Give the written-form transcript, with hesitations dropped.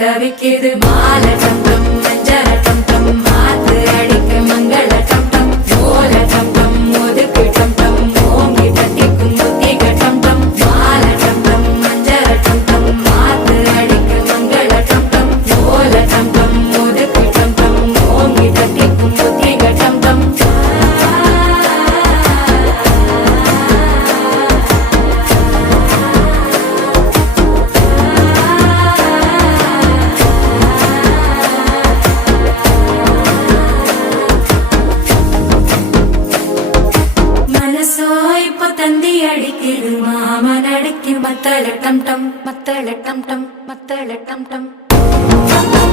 தவிக்குது மால டம் டம் மஞ்சள டம் டம் மாத்து அடிக்க மங்கள டம் டம் ஓல டம் டம் ஒதுக்கு டம் டம் ஓங்கி தட்டிக்கும் முத்திக டம் டம் மால டம் டம் மஞ்சள டம் டம் மாத்து அடிக்க மங்கள டம் டம் ஓல டம் டம் ஒதுக்கு டம் டம் ஓங்கி தட்டிக்கும் முத்திக டம் டம் இப்போ தந்தி அடிக்குது மாமன் அடிக்கு மத்தள டம் டம் மத்தள டம் டம் மத்தள டம் டம்